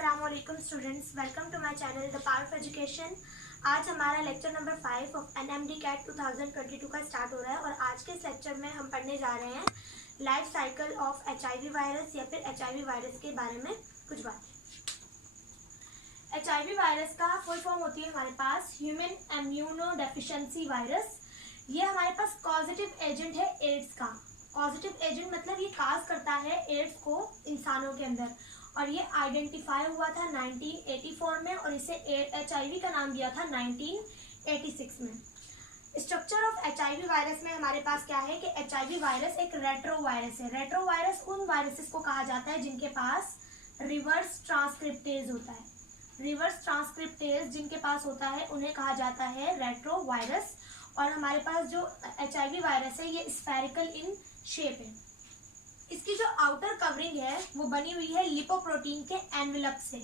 अस्सलामुअलैकुम students, welcome to my channel the power of education. आज हमारा lecture number 5 of NMD CAT 2022 का start हो रहा है और आज के इस लेक्चर में हम पढ़ने जा रहे हैं life cycle of HIV virus या फिर एचआईवी वायरस के बारे में कुछ बातें। एचआईवी वायरस का फुल फॉर्म होती है हमारे पास ह्यूमन इम्यूनो डेफिशिएंसी वायरस। ये हमारे पास पॉजिटिव एजेंट है एड्स का। पॉजिटिव एजेंट मतलब ये काज करता है एड्स को इंसानों के अंदर और ये आइडेंटिफाई हुआ था 1984 में और इसे एचआईवी का नाम दिया था 1986 में। स्ट्रक्चर ऑफ एचआईवी वायरस में हमारे पास क्या है कि एचआईवी वायरस एक रेट्रो वायरस है। रेट्रो वायरस उन वायरसेस को कहा जाता है जिनके पास रिवर्स ट्रांसक्रिप्टेज होता है। रिवर्स ट्रांसक्रिप्टेज जिनके पास होता है उन्हें कहा जाता है रेट्रो वायरस। और हमारे पास जो एचआईवी वायरस है ये स्फेरिकल इन शेप है। इसकी जो आउटर कवरिंग है वो बनी हुई है लिपोप्रोटीन के एनवेलप से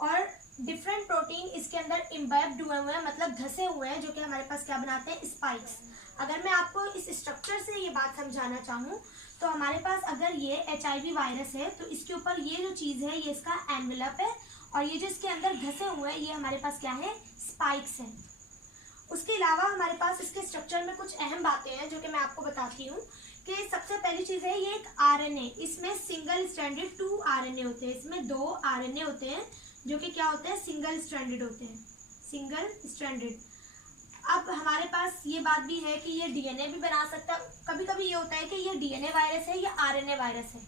और डिफरेंट प्रोटीन इसके अंदर इम्बाइब्ड हुए हैं, मतलब धसे हुए हैं, जो कि हमारे पास क्या बनाते हैं, स्पाइक्स। अगर मैं आपको इस स्ट्रक्चर से ये बात समझाना चाहूँ तो हमारे पास अगर ये एचआईवी वायरस है तो इसके ऊपर ये जो चीज़ है ये इसका एनवेलप है और ये जो इसके अंदर धसे हुए हैं ये हमारे पास क्या है, स्पाइक्स हैं। उसके अलावा हमारे पास इसके स्ट्रक्चर में कुछ अहम बातें हैं जो कि मैं आपको बताती हूँ कि सबसे पहली चीज़ है ये एक आरएनए। इसमें सिंगल स्ट्रैंडेड 2 आरएनए होते हैं। इसमें 2 आरएनए होते हैं जो कि क्या होते हैं, सिंगल स्ट्रैंडेड होते हैं, सिंगल स्ट्रैंडेड। अब हमारे पास ये बात भी है कि ये डीएनए भी बना सकता है। कभी कभी ये होता है कि ये डीएनए वायरस है या आरएनए वायरस है,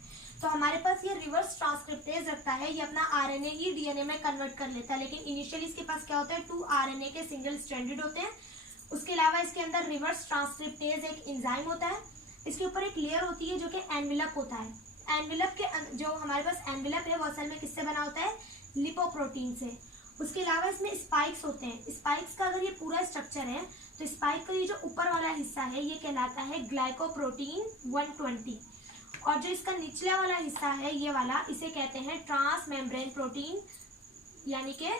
तो हमारे पास ये रिवर्स ट्रांसक्रिप्टेज रखता है, ये अपना आरएनए ही डीएनए में कन्वर्ट कर लेता है। लेकिन इनिशियली इसके पास क्या होता है, 2 आरएनए के सिंगल स्ट्रैंडेड होते हैं। उसके अलावा इसके अंदर रिवर्स ट्रांसक्रिप्टेज एक एंजाइम होता है। इसके ऊपर एक लेयर होती है जो कि एनवेलप होता है। एनवेलप के जो हमारे पास एनवेलप है वो असल में किससे बना होता है, लिपोप्रोटीन से। उसके अलावा इसमें स्पाइक्स होते हैं। स्पाइक्स का अगर ये पूरा स्ट्रक्चर है तो स्पाइक का ये जो ऊपर वाला हिस्सा है ये कहलाता है ग्लाइकोप्रोटीन 120 और जो इसका निचला वाला हिस्सा है ये वाला इसे कहते हैं ट्रांस मेम्ब्रेन प्रोटीन यानी कि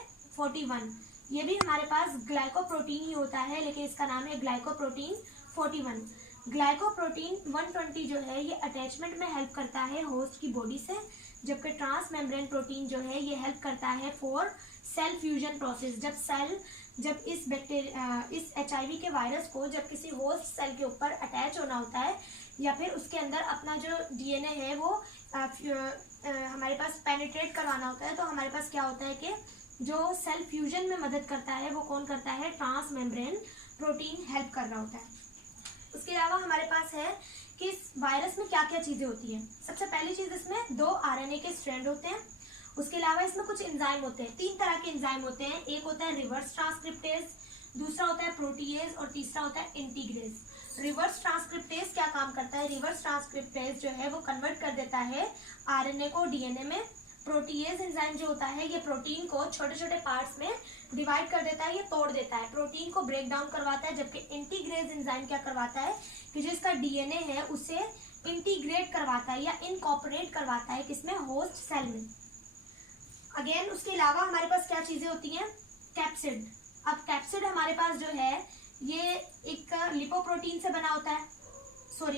41। ये भी हमारे पास ग्लाइकोप्रोटीन ही होता है लेकिन इसका नाम है ग्लाइकोप्रोटीन 41। ग्लाइकोप्रोटीन 120 जो है ये अटैचमेंट में हेल्प करता है होस्ट की बॉडी से, जबकि ट्रांस मेम्ब्रेन प्रोटीन जो है ये हेल्प करता है फॉर सेल फ्यूजन प्रोसेस। जब इस एचआईवी के वायरस को जब किसी होस्ट सेल के ऊपर अटैच होना होता है या फिर उसके अंदर अपना जो डीएनए है वो हमारे पास पेनिट्रेट करवाना होता है तो हमारे पास क्या होता है कि जो सेल फ्यूजन में मदद करता है वो कौन करता है, ट्रांस मेम्ब्रेन प्रोटीन हेल्प कर रहा होता है। उसके अलावा हमारे पास है कि इस वायरस में क्या क्या चीज़ें होती हैं। सबसे पहली चीज़ इसमें 2 आरएनए के स्ट्रैंड होते हैं। उसके अलावा इसमें कुछ एंजाइम होते हैं। 3 तरह के एंजाइम होते हैं। एक होता है रिवर्स ट्रांसक्रिप्टेज, दूसरा होता है प्रोटीएज और तीसरा होता है इंटीग्रेज। रिवर्स ट्रांसक्रिप्टेज क्या काम करता है, रिवर्स ट्रांसक्रिप्टेज जो है वो कन्वर्ट कर देता है आरएनए को डीएनए में। प्रोटीएज एंजाइम जो होता है ये प्रोटीन को छोटे छोटे पार्ट्स में डिवाइड कर देता है, ये तोड़ देता है, प्रोटीन को ब्रेक डाउन करवाता है। जबकि इंटीग्रेज एंजाइम क्या करवाता है कि जो इसका डीएनए है उसे इंटीग्रेट करवाता है या इनकॉर्पोरेट करवाता है किसमें, होस्ट सेल में। अगेन उसके अलावा हमारे पास क्या चीजें होती हैं, कैप्सिड। अब कैप्सिड हमारे पास जो है ये एक लिपोप्रोटीन से बना होता है,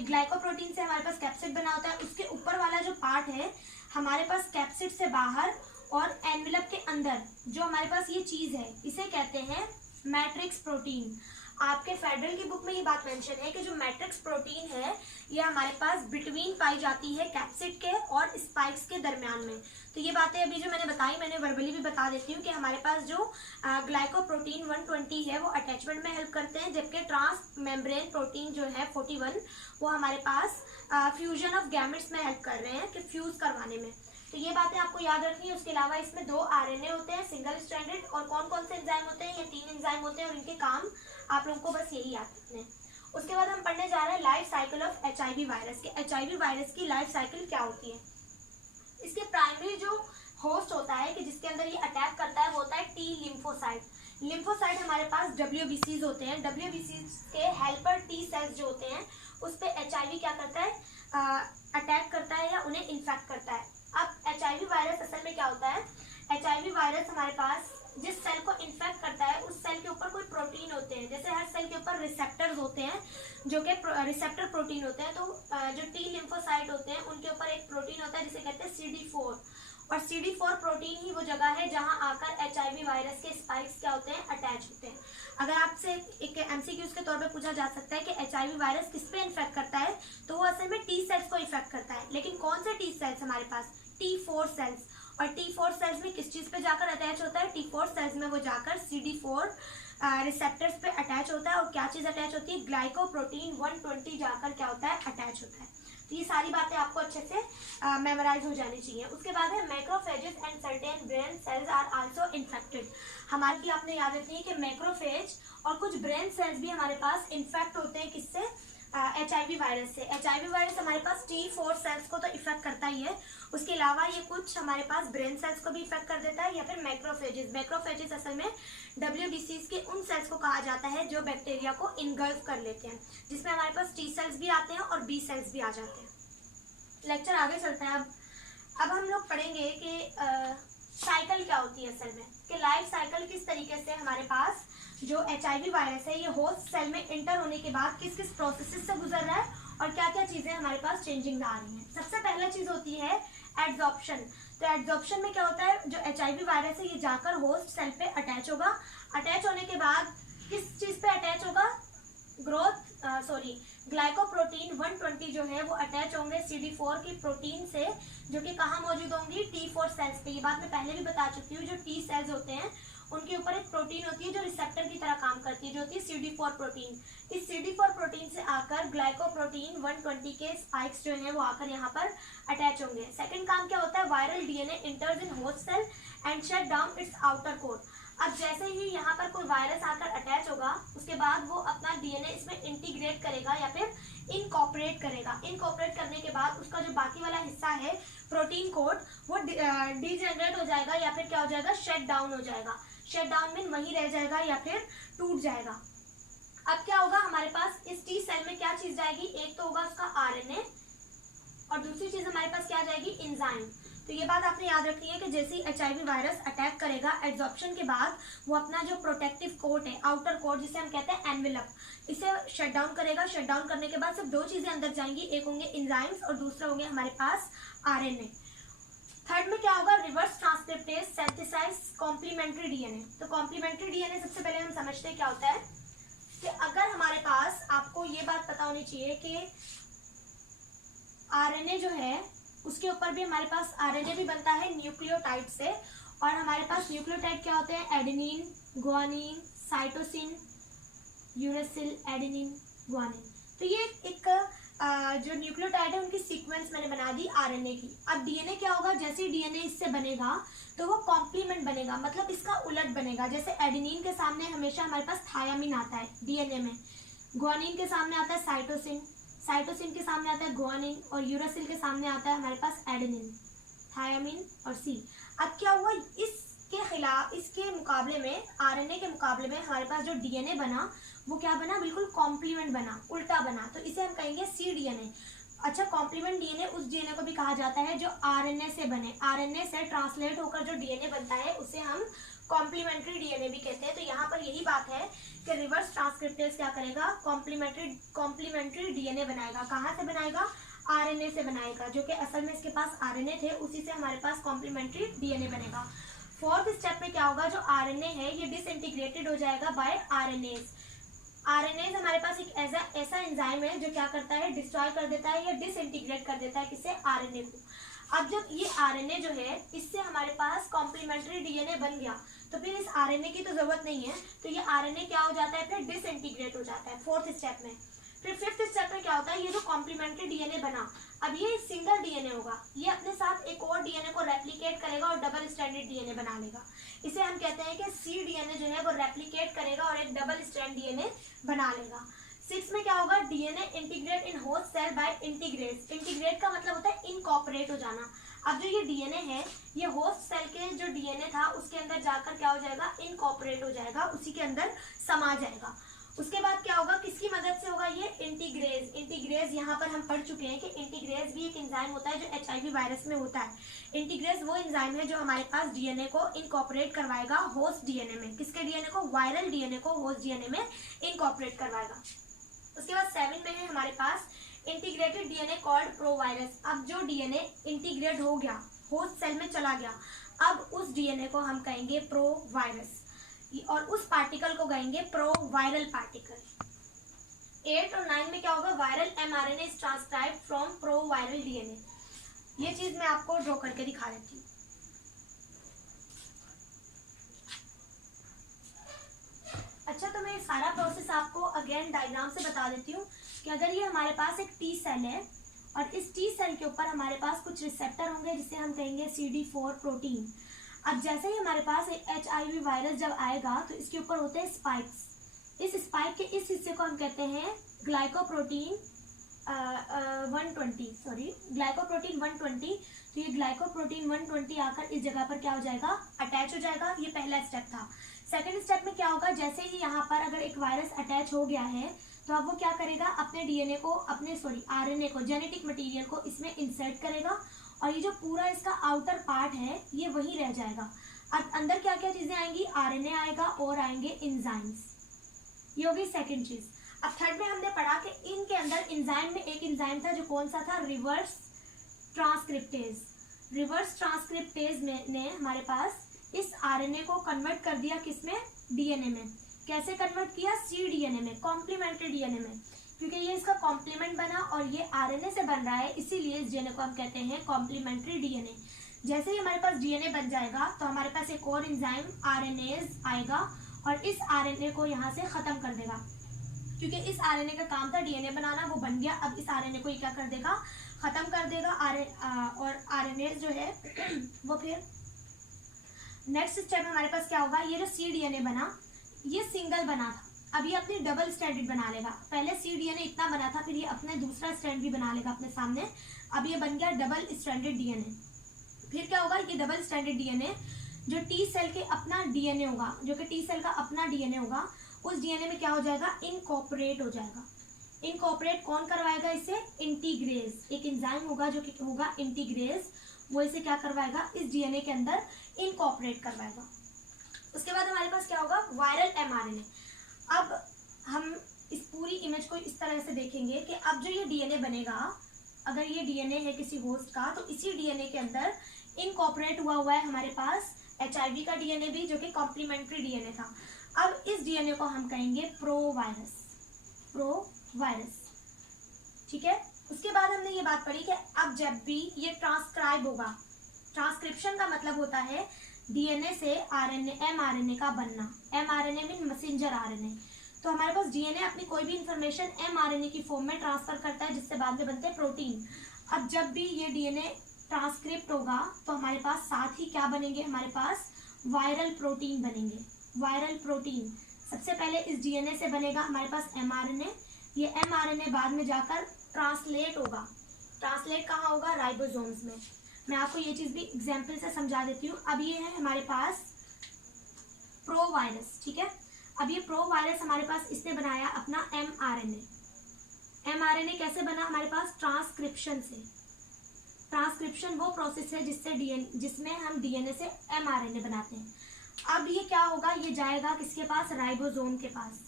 ग्लाइकोप्रोटीन से हमारे पास कैप्सिड बना होता है। उसके ऊपर वाला जो पार्ट है हमारे पास कैप्सिड से बाहर और एनवेलप के अंदर जो हमारे पास ये चीज है इसे कहते हैं मैट्रिक्स प्रोटीन। आपके फेडरल की बुक में ये बात मेंशन है कि जो मैट्रिक्स प्रोटीन है ये हमारे पास बिटवीन पाई जाती है कैप्सिड के और स्पाइक्स के दरमियान में। तो ये बातें अभी जो मैंने बताई मैंने वर्बली भी बता देती हूँ कि हमारे पास जो ग्लाइकोप्रोटीन 120 है वो अटैचमेंट में हेल्प करते हैं, जबकि ट्रांस मेम्ब्रेन प्रोटीन जो है 41 वो हमारे पास फ्यूजन ऑफ गैमेट्स में हेल्प कर रहे हैं कि फ्यूज करवाने में। तो ये बातें आपको याद रखनी है। उसके अलावा इसमें 2 आरएनए होते हैं सिंगल स्ट्रैंडेड और कौन कौन से एंजाइम होते हैं, ये 3 एंजाइम होते हैं और इनके काम आप लोगों को बस यही याद रखने हैं। उसके बाद हम पढ़ने जा रहे हैं life cycle of HIV virus के। एचआईवी वायरस की लाइफ साइकिल क्या होती है। इसके प्राइमरी जो होस्ट होता है कि जिसके अंदर ये अटैक करता है वो होता है टी लिम्फोसाइट। लिम्फोसाइट हमारे पास डब्ल्यूबीसीज होते हैं। डब्ल्यूबीसीज के हेल्पर टी सेल्स जो होते हैं उस पर एचआईवी क्या करता है, अटैक करता है या उन्हें इन्फेक्ट करता है। अब एचआईवी वायरस असल में क्या होता है, एचआईवी वायरस हमारे पास जिस सेल को इन्फेक्ट करता है उस सेल के ऊपर कोई प्रोटीन होते हैं। जैसे हर सेल के ऊपर रिसेप्टर्स होते हैं जो कि रिसेप्टर प्रोटीन होते हैं। तो जो टी लिम्फोसाइट होते हैं उनके ऊपर एक प्रोटीन होता है जिसे कहते हैं CD4 और CD4 प्रोटीन ही वो जगह है जहां आकर HIV वायरस के स्पाइक्स क्या होते हैं, अटैच होते हैं। अगर आपसे एक MCQs के तौर पे पूछा जा सकता है कि HIV वायरस किस पे इन्फेक्ट करता है, तो वो असल में T सेल्स को इफेक्ट करता है। लेकिन कौन से T सेल्स हमारे पास, T4 सेल्स। और T4 सेल्स में किस चीज पे जाकर अटैच होता है, T4 सेल्स में वो जाकर CD4 रिसेप्टर्स पे अटैच होता है। और क्या चीज अटैच होती है, ग्लाइकोप्रोटीन 120 जाकर क्या होता है, अटैच होता है। तो ये सारी बातें आपको अच्छे से मेमोराइज हो जानी चाहिए। उसके बाद है macrophages and certain brain cells are also infected. हमारी आपने याद रखनी है कि मैक्रोफेज और कुछ ब्रेन सेल्स भी हमारे पास इन्फेक्ट होते हैं, किससे, HIV वायरस से। HIV वायरस हमारे पास T4 सेल्स को तो इफेक्ट करता ही है, उसके अलावा ये कुछ हमारे पास ब्रेन सेल्स को भी इफेक्ट कर देता है, या फिर मैक्रोफेजेस असल में WBCs के उन सेल्स को कहा जाता है जो बैक्टीरिया को इनगल्फ कर लेते हैं, जिसमें हमारे पास T सेल्स भी आते हैं और B सेल्स भी आ जाते हैं। लेक्चर आगे चलता है। अब हम लोग पढ़ेंगे कि साइकिल क्या होती है असल में, कि लाइफ साइकिल किस तरीके से हमारे पास जो HIV वायरस है ये होस्ट सेल में इंटर होने के बाद किस किस प्रोसेसेस से गुजर रहा है और क्या क्या चीजें हमारे पास चेंजिंग आ रही हैं। सबसे पहला चीज होती है एड्सॉर्प्शन। तो एड्सॉर्प्शन में क्या होता है, जो HIV वायरस है ये जाकर होस्ट सेल पे अटैच होगा। अटैच होने के बाद किस चीज पे अटैच होगा, ग्लाइकोप्रोटीन 120 जो है वो अटैच होंगे CD4 की प्रोटीन से, जो कि कहाँ मौजूद होंगी, T4 सेल्स पे। ये बात मैं पहले भी बता चुकी हूँ। जो T सेल्स होते हैं उनके ऊपर एक प्रोटीन होती है जो रिसेप्टर की तरह काम करती है, जो होती है CD4 प्रोटीन। इस CD4 प्रोटीन से आकर ग्लाइकोप्रोटीन 120 के स्पाइक्स जो हैं वो आकर यहाँ पर अटैच होंगे। सेकंड काम क्या होता है, viral DNA enters in host cell and shut down its outer core. अब जैसे ही यहाँ पर कोई वायरस आकर अटैच होगा, उसके बाद वो अपना DNA इसमें इंटीग्रेट करेगा या फिर इनकॉर्पोरेट करेगा। इनकॉर्पोरेट करने के बाद उसका जो बाकी वाला हिस्सा है प्रोटीन कोड, वो डिजेनरेट हो जाएगा या फिर क्या हो जाएगा, शट डाउन हो जाएगा। शट डाउन मीन वहीं रह जाएगा या फिर टूट जाएगा। अब क्या होगा, हमारे पास इस T सेल में क्या चीज जाएगी, एक तो होगा उसका RNA और दूसरी चीज हमारे पास क्या जाएगी, एंजाइम। तो ये बात आपने याद रखनी है कि जैसे ही HIV वायरस अटैक करेगा, एड्सॉर्प्शन के बाद वो अपना जो प्रोटेक्टिव कोट है, आउटर कोट जिसे हम कहते हैं एनवेलप, इसे शट डाउन करेगा। शट डाउन करने के बाद सिर्फ दो चीजें अंदर जाएंगी, एक होंगे एंजाइम्स और दूसरा होंगे हमारे पास RNA। थर्ड में क्या होगा, reverse transcriptase synthesize complementary DNA। तो कॉम्प्लीमेंट्री DNA सबसे पहले हम समझते हैं क्या होता है, कि अगर हमारे पास, आपको ये बात पता होनी चाहिए कि RNA जो है उसके ऊपर भी हमारे पास RNA भी बनता है न्यूक्लियोटाइड से। और हमारे पास न्यूक्लियोटाइड क्या होते हैं, adenine, guanine, cytosine, uracil, adenine, guanine. तो ये एक जो न्यूक्लियोटाइड है उनकी सीक्वेंस मैंने बना दी RNA की। अब DNA क्या होगा, जैसे ही DNA इससे बनेगा तो वो कॉम्प्लीमेंट बनेगा, मतलब इसका उलट बनेगा। जैसे एडेनिन के सामने हमेशा हमारे पास थायामीन आता है DNA में, गुआनिन के सामने आता है साइटोसिन, साइटोसिन के सामने आता है गुआनिन और यूरासिल के सामने आता है हमारे पास एडेनिन, थायामीन और C। अब क्या हुआ, इसके मुकाबले में, RNA के मुकाबले में हमारे पास जो DNA बना वो क्या बना, बिल्कुल कॉम्प्लीमेंट बना, उल्टा बना। तो इसे हम कहेंगे cDNA। अच्छा, कॉम्प्लीमेंट DNA उस DNA को भी कहा जाता है जो RNA से बने। RNA से ट्रांसलेट होकर जो DNA बनता है उसे हम कॉम्प्लीमेंट्री DNA भी कहते हैं। तो यहाँ पर यही बात है कि रिवर्स ट्रांसक्रिप्टेज क्या करेगा, कॉम्प्लीमेंट्री DNA बनाएगा। कहाँ से बनाएगा, RNA से बनाएगा, जो कि असल में इसके पास RNA थे, उसी से हमारे पास कॉम्प्लीमेंट्री DNA बनेगा। फोर्थ स्टेप में क्या होगा, जो RNA है ये डिसइंटीग्रेटेड हो जाएगा बाय RNAs। RNAs हमारे पास एक ऐसा एंजाइम है जो क्या करता है, डिस्ट्रॉय कर देता है या डिसइंटीग्रेट कर देता है किसे, RNA को। अब जब ये RNA जो है इससे हमारे पास कॉम्प्लीमेंट्री DNA बन गया, तो फिर इस RNA की तो जरूरत नहीं है, तो ये RNA क्या हो जाता है, फिर डिसइंटीग्रेट हो जाता है फोर्थ स्टेप में। फिर फिफ्थ स्टेप में क्या होता है, ये जो कॉम्प्लीमेंट्री DNA बना, अब ये सिंगल DNA होगा, ये अपने साथ एक और DNA को रेप्लिकेट करेगा और डबल स्ट्रैंडेड DNA बना लेगा। इसे हम कहते हैं कि cDNA जो है वो रेप्लिकेट करेगा और एक डबल स्ट्रैंड DNA बना लेगा। सिक्स में क्या होगा, DNA integrate in host cell by integrase. Integrate का मतलब होता है इनकॉर्पोरेट हो जाना। अब जो ये DNA है ये होस्ट सेल के जो DNA था उसके अंदर जाकर क्या हो जाएगा, इनकॉर्पोरेट हो जाएगा, उसी के अंदर समा जाएगा। उसके बाद क्या होगा, किसकी मदद से होगा, ये इंटीग्रेज। इंटीग्रेज यहाँ पर हम पढ़ चुके हैं कि इंटीग्रेज भी एक एंजाइम होता है जो HIV वायरस में होता है। इंटीग्रेज वो एंजाइम है जो हमारे पास DNA को इनकॉर्पोरेट करवाएगा होस्ट DNA में। किसके DNA को, वायरल DNA को होस्ट DNA में इनकॉर्पोरेट करवाएगा। उसके बाद 7 में है हमारे पास इंटीग्रेटेड DNA कॉल्ड प्रोवायरस। अब जो DNA इंटीग्रेट हो गया होस्ट सेल में चला गया, अब उस डीएनए को हम कहेंगे प्रोवायरस और उस पार्टिकल को कहेंगे प्रोवायरल पार्टिकल। 8 और 9 में क्या होगा, viral mRNA is transcribed from proviral DNA. ये चीज मैं आपको ड्रॉ करके दिखा देती हूँ। अच्छा, तो मैं सारा प्रोसेस आपको अगेन डायग्राम से बता देती हूँ कि अगर ये हमारे पास एक टी सेल है और इस टी सेल के ऊपर हमारे पास कुछ रिसेप्टर होंगे जिसे हम कहेंगे CD4 प्रोटीन। अब जैसे ही हमारे पास HIV वायरस जब आएगा तो इसके ऊपर होते हैं स्पाइक्स। इस स्पाइक के इस हिस्से को हम कहते हैं ग्लाइकोप्रोटीन 120। तो ये ग्लाइकोप्रोटीन 120 आकर इस जगह पर क्या हो जाएगा, अटैच हो जाएगा। ये पहला स्टेप था। सेकंड स्टेप में क्या होगा, जैसे ही यहाँ पर अगर एक वायरस अटैच हो गया है तो अब वो क्या करेगा, अपने डीएनए को आरएनए को, जेनेटिक मटेरियल को इसमें इंसर्ट करेगा और ये जो पूरा इसका आउटर पार्ट है ये वही रह जाएगा। अब अंदर क्या क्या चीजें आएंगी, आरएनए आएगा और आएंगे एंजाइम्स। ये होगी सेकंड चीज। अब थर्ड में हमने पढ़ा कि इनके अंदर एंजाइम में एक एंजाइम था जो कौन सा था, रिवर्स ट्रांसक्रिप्टेज। रिवर्स ट्रांसक्रिप्टेज ने हमारे पास इस आरएनए को कन्वर्ट कर दिया किसमें, डीएनए में। कैसे कन्वर्ट किया, सी डीएनए में, कॉम्प्लीमेंट्री डीएनए में, क्योंकि ये इसका कॉम्प्लीमेंट बना और ये आरएनए से बन रहा है, इसीलिए इस डीएनए को हम कहते हैं कॉम्प्लीमेंट्री डीएनए। जैसे ही हमारे पास डीएनए बन जाएगा तो हमारे पास एक और एंजाइम आरएनएज आएगा और इस आरएनए को यहाँ से खत्म कर देगा, क्योंकि इस आरएनए का काम था डीएनए बनाना, वो बन गया। अब इस आरएनए को ये क्या कर देगा, खत्म कर देगा। और आरएनए जो है वो फिर नेक्स्ट स्टेप में हमारे पास क्या होगा, ये जो सी डीएनए बना ये सिंगल बना था, अब ये अपनी डबल स्ट्रैंडेड बना लेगा। पहले सी डीएनए इतना बना था, फिर ये अपने दूसरा स्ट्रैंड भी बना लेगा अपने सामने। अब ये बन गया डबल स्ट्रैंडेड डीएनए। फिर क्या होगा, ये डबल स्ट्रैंडेड डीएनए जो टी सेल के अपना डीएनए होगा, जो कि टी सेल का अपना डीएनए होगा, उस डीएनए में क्या हो जाएगा, इनकॉर्पोरेट हो जाएगा। इनकॉर्पोरेट कौन करवाएगा इसे, इंटीग्रेज। एक एंजाइम होगा जो कि होगा इंटीग्रेज, वो इसे क्या करवाएगा, इस डीएनए के अंदर इनकॉर्पोरेट करवाएगा। उसके बाद हमारे पास क्या होगा, वायरल एमआरएनए। अब हम इस पूरी इमेज को इस तरह से देखेंगे कि अब जो ये डीएनए बनेगा, अगर ये डीएनए है किसी होस्ट का, तो इसी डीएनए के अंदर इनकॉर्पोरेट हुआ है हमारे पास HIV का डीएनए भी, जो कि कॉम्प्लीमेंट्री डीएनए था। अब इस डीएनए को हम कहेंगे प्रोवायरस। ठीक है। उसके बाद हमने ये बात पढ़ी कि अब जब भी ये ट्रांसक्राइब होगा, ट्रांसक्रिप्शन का मतलब होता है डीएनए से आरएनए, एमआरएनए का बनना। MRNA mean messenger RNA. तो हमारे पास डीएनए अपनी कोई भी इंफॉर्मेशन एमआरएनए की फॉर्म में ट्रांसफर करता है, जिससे बाद में बनते हैं प्रोटीन। अब जब भी ये डीएनए ट्रांसक्रिप्ट होगा तो हमारे पास साथ ही क्या बनेंगे, हमारे पास वायरल प्रोटीन बनेंगे। वायरल प्रोटीन सबसे पहले इस डीएनए से बनेगा हमारे पास एमआरएनए। ये एमआरएनए बाद में जाकर ट्रांसलेट होगा। ट्रांसलेट कहाँ होगा, राइबोसोम्स में। मैं आपको ये चीज भी एग्जाम्पल से समझा देती हूँ। अब ये है हमारे पास प्रोवायरस, ठीक है। अब ये प्रोवायरस हमारे पास इसने बनाया अपना एमआरएनए। एमआरएनए कैसे बना हमारे पास, ट्रांसक्रिप्शन से। ट्रांसक्रिप्शन वो प्रोसेस है जिसमें हम डीएनए से एमआरएनए बनाते हैं। अब ये क्या होगा, ये जाएगा किसके पास, राइबोसोम के पास,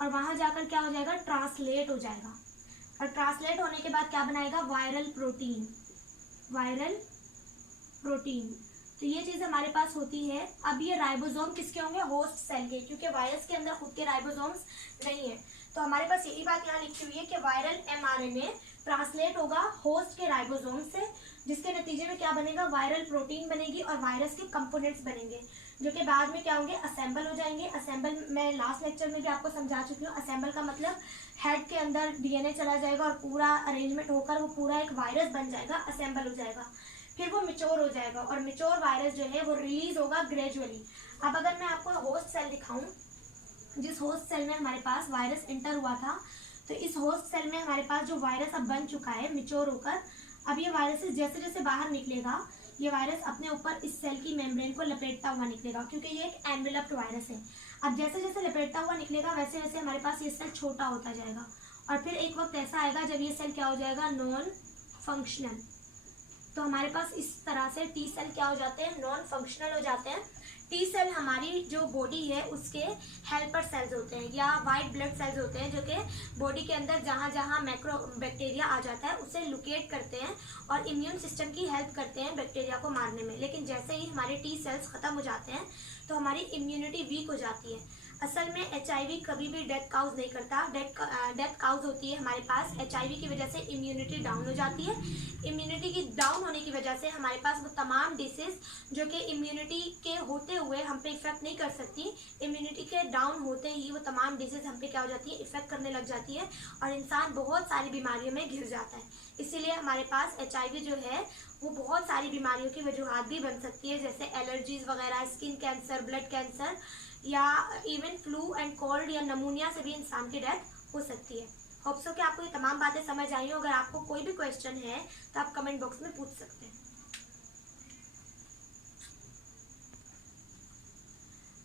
और वहां जाकर क्या हो जाएगा, ट्रांसलेट हो जाएगा। और ट्रांसलेट होने के बाद क्या बनाएगा, वायरल प्रोटीन। वायरल प्रोटीन, तो ये चीज हमारे पास होती है। अब ये राइबोसोम किसके होंगे, होस्ट सेल के, क्योंकि वायरस के अंदर खुद के राइबोसोम्स नहीं है। तो हमारे पास यही बात यहाँ लिखी हुई है कि वायरल एमआरएनए ट्रांसलेट होगा होस्ट के राइबोसोम से, जिसके नतीजे में क्या बनेगा, वायरल प्रोटीन बनेगी और वायरस के कंपोनेंट्स बनेंगे, जो कि बाद में क्या होंगे, असेंबल हो जाएंगे। असेंबल मैं लास्ट लेक्चर में भी आपको समझा चुकी हूँ। असेंबल का मतलब हेड के अंदर डीएनए चला जाएगा और पूरा अरेंजमेंट होकर वो पूरा एक वायरस बन जाएगा, असेंबल हो जाएगा। फिर वो मिच्योर हो जाएगा और मिच्योर वायरस जो है वो रिलीज होगा ग्रेजुअली। अब अगर मैं आपको होस्ट सेल दिखाऊं, जिस होस्ट सेल में हमारे पास वायरस एंटर हुआ था, तो इस होस्ट सेल में हमारे पास जो वायरस अब बन चुका है मिच्योर होकर, अब ये वायरस जैसे जैसे बाहर निकलेगा, ये वायरस अपने ऊपर इस सेल की मेम्ब्रेन को लपेटता हुआ निकलेगा, क्योंकि ये एक एनवेलप्ड वायरस है। अब जैसे जैसे लपेटता हुआ निकलेगा वैसे वैसे हमारे पास ये सेल छोटा होता जाएगा, और फिर एक वक्त ऐसा आएगा जब ये सेल क्या हो जाएगा, नॉन फंक्शनल। तो हमारे पास इस तरह से टी सेल क्या हो जाते हैं, नॉन फंक्शनल हो जाते हैं। टी सेल हमारी जो बॉडी है उसके हेल्पर सेल्स होते हैं या वाइट ब्लड सेल्स होते हैं, जो कि बॉडी के अंदर जहाँ जहाँ मैक्रो बैक्टीरिया आ जाता है उसे लोकेट करते हैं और इम्यून सिस्टम की हेल्प करते हैं बैक्टीरिया को मारने में। लेकिन जैसे ही हमारे टी सेल्स खत्म हो जाते हैं तो हमारी इम्यूनिटी वीक हो जाती है। असल में HIV कभी भी डेथ काउज नहीं करता। डेथ काउज होती है हमारे पास HIV की वजह से इम्यूनिटी डाउन हो जाती है। इम्यूनिटी की डाउन होने की वजह से हमारे पास वो तमाम डिसीज जो कि इम्यूनिटी के होते हुए हम पे इफेक्ट नहीं कर सकती, इम्यूनिटी के डाउन होते ही वो तमाम डिसीज हम पे क्या हो जाती है, इफेक्ट करने लग जाती है और इंसान बहुत सारी बीमारियों में घिर जाता है। इसीलिए हमारे पास HIV जो है वो बहुत सारी बीमारियों की वजूहात भी बन सकती है, जैसे एलर्जीज वगैरह, स्किन कैंसर, ब्लड कैंसर या इवन फ्लू एंड कोल्ड या नमूनिया से भी इंसान की डेथ हो सकती है। होप सो कि आपको ये तमाम बातें समझ आई हो। अगर आपको कोई भी क्वेश्चन है तो आप कमेंट बॉक्स में पूछ सकते हैं।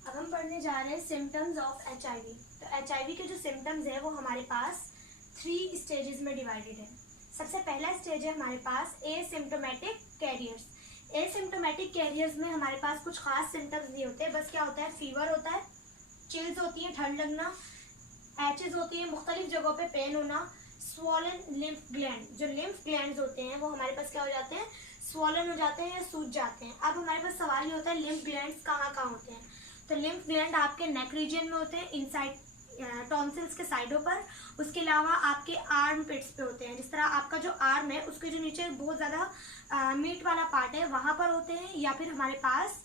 अब हम पढ़ने जा रहे हैं सिम्टम्स ऑफ HIV। तो HIV के जो सिम्टम्स है वो हमारे पास 3 स्टेजेस में डिवाइडेड है। सबसे पहला स्टेज है हमारे पास एसिम्प्टोमेटिक कैरियर्स। एसिम्प्टोमेटिक कैरियर्स में हमारे पास कुछ खास सिम्टम्स नहीं होते, बस क्या होता है, फीवर होता है, चिल्स होती है, ठंड लगना, एचेस होती है, मुख्तलिफ जगहों पे पेन होना, स्वॉलन लिम्फ ग्लैंड, जो लिम्फ ग्लैंड्स होते हैं वो हमारे पास क्या हो जाते हैं, स्वॉलन हो जाते हैं या सूज जाते हैं। अब हमारे पास सवाल ये होता है लिम्फ ग्लैंड्स कहाँ कहाँ होते हैं। तो लिम्फ ग्लैंड आपके नेक रीजन में होते हैं, इनसाइड टॉन्सिल्स के साइडों पर। उसके अलावा आपके आर्म पिट्स पे होते हैं, जिस तरह आपका जो आर्म है उसके जो नीचे बहुत ज़्यादा मीट वाला पार्ट है वहाँ पर होते हैं। या फिर हमारे पास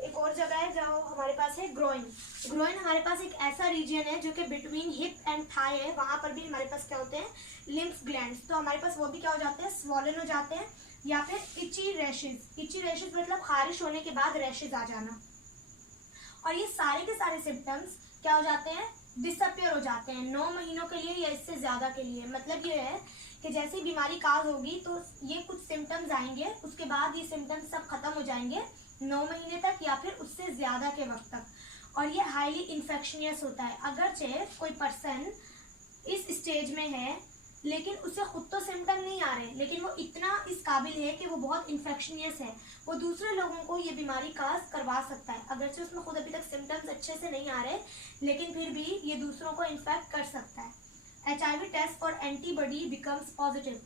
एक और जगह है जो हमारे पास है ग्रोइन। ग्रोइन हमारे पास एक ऐसा रीजन है जो कि बिटवीन हिप एंड थाई है, वहाँ पर भी हमारे पास क्या होते हैं, लिम्फ ग्लैंड्स। तो हमारे पास वो भी क्या हो जाते हैं, स्वॉलन हो जाते हैं। या फिर इची रैशेज। इची रैशेज मतलब खारिश होने के बाद रैशेज आ जाना। और ये सारे के सारे सिम्टम्स क्या हो जाते हैं, डिसअपियर हो जाते हैं 9 महीनों के लिए या इससे ज़्यादा के लिए। मतलब ये है कि जैसे ही बीमारी काज होगी तो ये कुछ सिम्टम्स आएंगे, उसके बाद ये सिम्टम्स सब खत्म हो जाएंगे 9 महीने तक या फिर उससे ज़्यादा के वक्त तक। और ये हाईली इन्फेक्शनियस होता है। अगरचे कोई पर्सन इस स्टेज में है लेकिन उसे खुद तो सिम्टम नहीं आ रहे, लेकिन वो इतना इस काबिल है कि वो बहुत इन्फेक्शनियस है, वो दूसरे लोगों को ये बीमारी काज करवा सकता है। अगरचे उसमें खुद अभी तक सिम्टम्स अच्छे से नहीं आ रहे लेकिन फिर भी ये दूसरों को इन्फेक्ट कर सकता है। HIV test for antibody becomes positive.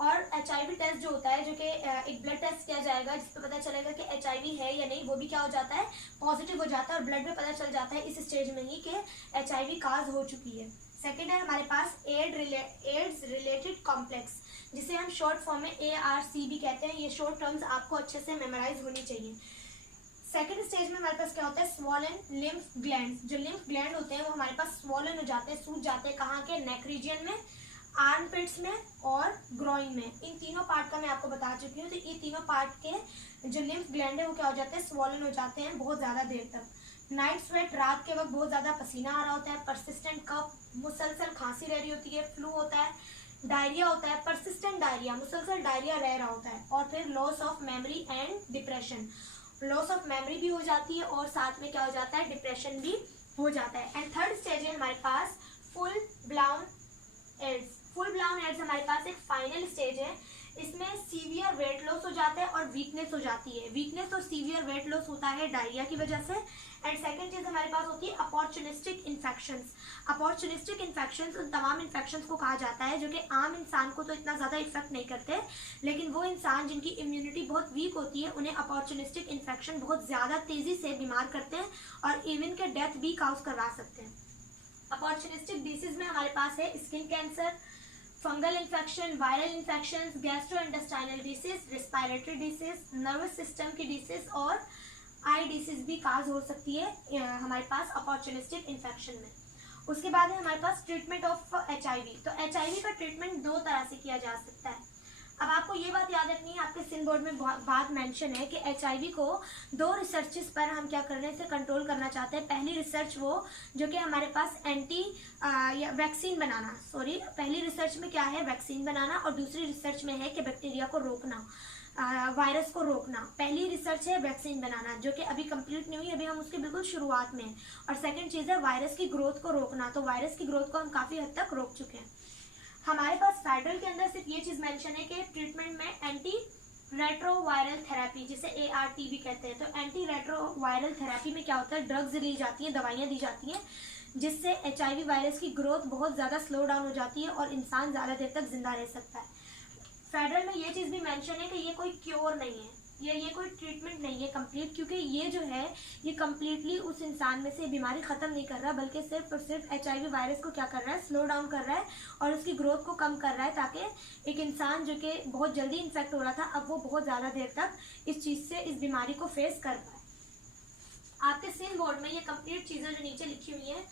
और HIV टेस्ट जो होता है, जो कि एक ब्लड टेस्ट किया जाएगा जिस पर पता चलेगा कि HIV है या नहीं, वो भी क्या हो जाता है, पॉजिटिव हो जाता है। और ब्लड में पता चल जाता है इस स्टेज में ही कि HIV काज हो चुकी है। सेकेंड है हमारे पास एड्स रिलेटेड कॉम्प्लेक्स, जिसे हम शॉर्ट फॉर्म में ARC भी कहते हैं। ये शॉर्ट टर्म्स आपको अच्छे से मेमोराइज होनी चाहिए। सेकेंड स्टेज में हमारे पास क्या होता है, स्वॉलन लिम्फ ग्लैंड्स। जो लिम्फ ग्लैंड होते हैं वो हमारे पास स्वॉलन हो जाते हैं, सूज जाते हैं। कहाँ के, नेक रीजन में, आर्म पिट्स में और ग्रोइन में। इन तीनों पार्ट का मैं आपको बता चुकी हूँ। तो ये तीनों पार्ट के जो लिम्फ ग्लैंड है वो क्या हो जाते हैं, स्वॉलन हो जाते हैं बहुत ज़्यादा देर तक। नाइट स्वेट, रात के वक्त बहुत ज़्यादा पसीना आ रहा होता है। परसिस्टेंट कफ, मुसलसल खांसी रह रही होती है। फ्लू होता है, डायरिया होता है, परसिस्टेंट डायरिया, मुसलसल डायरिया रह रहा होता है। और फिर loss of memory and depression, loss of memory भी हो जाती है और साथ में क्या हो जाता है, डिप्रेशन भी हो जाता है। एंड थर्ड स्टेज है हमारे पास full blown AIDS. Full blown AIDS हमारे पास एक फाइनल स्टेज है। इसमें सीवियर वेट लॉस हो जाता है और वीकनेस हो जाती है। वीकनेस और सीवियर वेट लॉस होता है डायरिया की वजह से। एंड सेकंड चीज हमारे पास होती है अपॉर्चुनिस्टिक इन्फेक्शंस। अपॉर्चुनिस्टिक इन्फेक्शंस उन तमाम इन्फेक्शंस को कहा जाता है जो कि आम इंसान को तो इतना ज़्यादा इफेक्ट नहीं करते, लेकिन वो इंसान जिनकी इम्यूनिटी बहुत वीक होती है उन्हें अपॉर्चुनिस्टिक इन्फेक्शन बहुत ज़्यादा तेज़ी से बीमार करते हैं और इवन के डेथ भी काउज करवा सकते हैं। अपॉर्चुनिस्टिक डिसीज में हमारे पास है skin cancer, fungal infection, viral infection, gastrointestinal disease, respiratory disease, nervous system की डिसीज और आई डिसीज भी काज हो सकती है हमारे पास अपॉर्चुनिस्टिक इन्फेक्शन में। उसके बाद है हमारे पास ट्रीटमेंट ऑफ HIV। तो HIV का ट्रीटमेंट 2 तरह से किया जा सकता है। अब आपको ये बात याद रखनी है, आपके सिंध बोर्ड में बात मेंशन है कि HIV को 2 रिसर्चेस पर हम क्या करने से कंट्रोल करना चाहते हैं। पहली रिसर्च वो जो कि हमारे पास या वैक्सीन बनाना, पहली रिसर्च में क्या है, वैक्सीन बनाना, और दूसरी रिसर्च में है कि बैक्टीरिया को रोकना, वायरस को रोकना। पहली रिसर्च है वैक्सीन बनाना जो कि अभी कंप्लीट नहीं हुई, अभी हम उसकी बिल्कुल शुरुआत में हैं। और सेकंड चीज़ है वायरस की ग्रोथ को रोकना। तो वायरस की ग्रोथ को हम काफ़ी हद तक रोक चुके हैं। हमारे पास फेडरल के अंदर सिर्फ ये चीज़ मेंशन है कि ट्रीटमेंट में एंटी रेट्रोवायरल थेरेपी, जिसे ART भी कहते हैं। तो एंटी रेट्रोवायरल थेरेपी में क्या होता है, ड्रग्स ली जाती हैं, दवाइयाँ दी जाती हैं, जिससे HIV वायरस की ग्रोथ बहुत ज़्यादा स्लो डाउन हो जाती है और इंसान ज़्यादा देर तक जिंदा रह सकता है। फेडरल में ये चीज़ भी मेंशन है कि ये कोई क्योर नहीं है, ये कोई ट्रीटमेंट नहीं है कंप्लीट, क्योंकि ये जो है ये कम्प्लीटली उस इंसान में से बीमारी ख़त्म नहीं कर रहा, बल्कि सिर्फ और सिर्फ HIV वायरस को क्या कर रहा है, स्लो डाउन कर रहा है और उसकी ग्रोथ को कम कर रहा है, ताकि एक इंसान जो कि बहुत जल्दी इन्फेक्ट हो रहा था, अब वो बहुत ज़्यादा देर तक इस चीज़ से, इस बीमारी को फेस कर पाए। आपके सिन बोर्ड में ये कंप्लीट चीज़ें जो नीचे लिखी हुई हैं,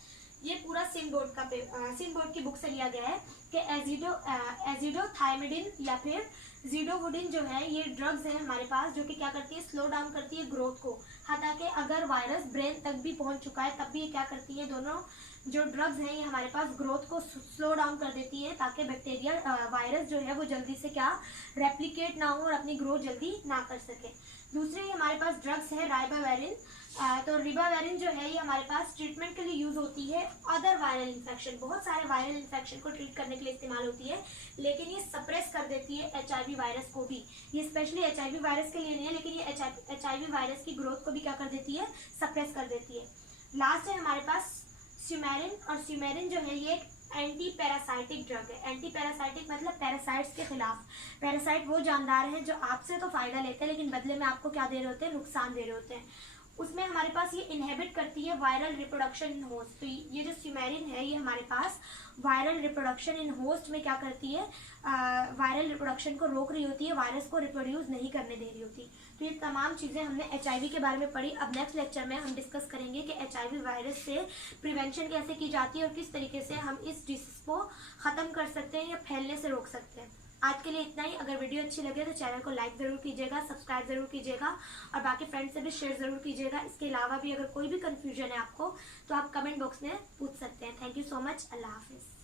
ये पूरा सिन बोर्ड की बुक से लिया गया है कि एजिडोथायमिडिन या फिर जीडोवुडिन जो है, ये ड्रग्स हैं हमारे पास, जो कि क्या करती है, स्लो डाउन करती है ग्रोथ को। हालांकि अगर वायरस ब्रेन तक भी पहुंच चुका है तब भी ये क्या करती है, दोनों जो ड्रग्स हैं ये हमारे पास ग्रोथ को स्लो डाउन कर देती है, ताकि बैक्टीरिया वायरस जो है वो जल्दी से क्या रेप्लिकेट ना हो और अपनी ग्रोथ जल्दी ना कर सके। दूसरी हमारे पास ड्रग्स है राइबाविरिन। तो रिबाविरिन जो है ये हमारे पास ट्रीटमेंट के लिए यूज़ होती है अदर वायरल इन्फेक्शन, बहुत सारे वायरल इन्फेक्शन को ट्रीट करने के लिए इस्तेमाल होती है, लेकिन ये सप्रेस कर देती है HIV वायरस को भी। ये स्पेशली HIV वायरस के लिए नहीं है, लेकिन ये HIV वायरस की ग्रोथ को भी क्या कर देती है, सप्रेस कर देती है। लास्ट है हमारे पास स्यूमेरिन, और स्यूमेरिन जो है ये एक एंटी पैरासाइटिक ड्रग है। एंटी पैरासाइटिक मतलब पैरासाइट्स के खिलाफ। पैरासाइट वो जानदार हैं जो आपसे तो फायदा लेते हैं, लेकिन बदले में आपको क्या दे रहे होते हैं, नुकसान दे रहे होते हैं। उसमें हमारे पास ये इनहेबिट करती है वायरल रिप्रोडक्शन इन होस्ट। तो ये जो स्यूमेरिन है ये हमारे पास वायरल रिप्रोडक्शन इन होस्ट में क्या करती है, वायरल रिप्रोडक्शन को रोक रही होती है, वायरस को रिप्रोड्यूस नहीं करने दे रही होती। तो ये तमाम चीज़ें हमने HIV के बारे में पढ़ी। अब नेक्स्ट लेक्चर में हम डिस्कस करेंगे कि HIV वायरस से प्रिवेंशन कैसे की जाती है और किस तरीके से हम इस डिसीज को ख़त्म कर सकते हैं या फैलने से रोक सकते हैं। आज के लिए इतना ही। अगर वीडियो अच्छी लगे तो चैनल को लाइक ज़रूर कीजिएगा, सब्सक्राइब ज़रूर कीजिएगा और बाकी फ्रेंड्स से भी शेयर ज़रूर कीजिएगा। इसके अलावा भी अगर कोई भी कन्फ्यूजन है आपको तो आप कमेंट बॉक्स में पूछ सकते हैं। Thank you so much. अल्लाह हाफिज़।